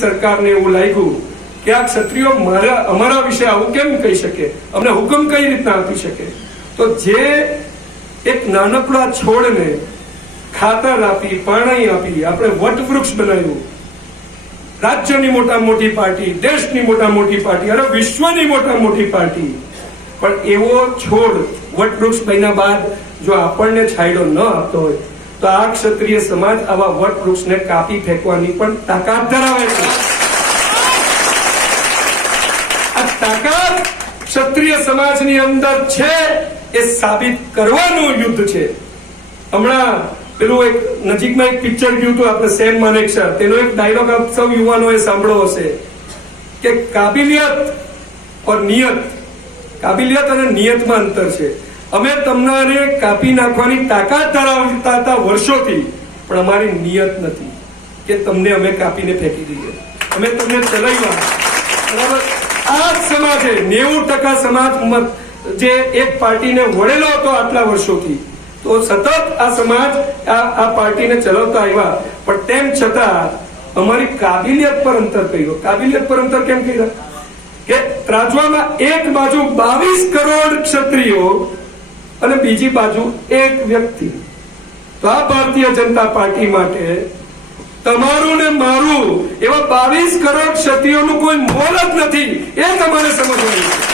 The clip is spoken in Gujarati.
સરકારને એવું લાગ્યું કે આ ક્ષત્રિયો અમારા વિશે આવું કેમ કહી શકે, અમને હુકમ કઈ રીતના આપી શકે. તો જે એક નાનકડા છોડને ખાતર આપી, પાણી આપી, આપણે વટવૃક્ષ બનાવ્યું, રાજ્યની મોટા મોટી પાર્ટી, દેશની મોટા મોટી પાર્ટી, અરે વિશ્વની મોટા મોટી પાર્ટી, પણ એવો છોડ વટવૃક્ષ બન્યા બાદ જો આપણને છાંયડો ન આપતો હોય તો આ ક્ષત્રિય સમાજ આવા વટવૃક્ષને કાપી ફેંકવાની પણ તાકાત ધરાવે છે. આ તાકાત ક્ષત્રિય સમાજની અંદર છે એ સાબિત કરવાનું યુદ્ધ છે. હમણાં પેલું એક નજીકમાં એક પિક્ચર ગયું હતું આપણે સેમ માનેકશા, તેનો એક ડાયલોગ આપ સૌ યુવાનોએ સાંભળ્યો હશે કે કાબિલિયત ઓર નિયત, કાબિલિયત અને નિયતમાં અંતર છે. અમે તમને કાપી નાખવાની તાકાત ધરાવતા હતા વર્ષોથી, પણ અમારી નિયત નથી કે તમને અમે કાપીને ફેંકી દઈએ, અમે તમને ચલાવ્યા. બરાબર? આ સમાજે 90% સમાજ જે એક પાર્ટીને વળેલો હતો આટલા વર્ષોથી, તો સતત આ સમાજ આ પાર્ટીને ચલાવતા આવ્યા, પણ તેમ છતાં અમારી કાબિલિયત પર અંતર કર્યું. કાબિલિયત પર અંતર કેમ કર્યા કે ત્રાજવામાં એક બાજુ 22 કરોડ ક્ષત્રિયો અને બીજી બાજુ એક વ્યક્તિ. તો આ ભારતીય જનતા પાર્ટી માટે તમારું ને મારું એવા 22 કરોડ ક્ષત્રિયોનું કોઈ મોલ જ નથી, એ તમારે સમજવાનું છે.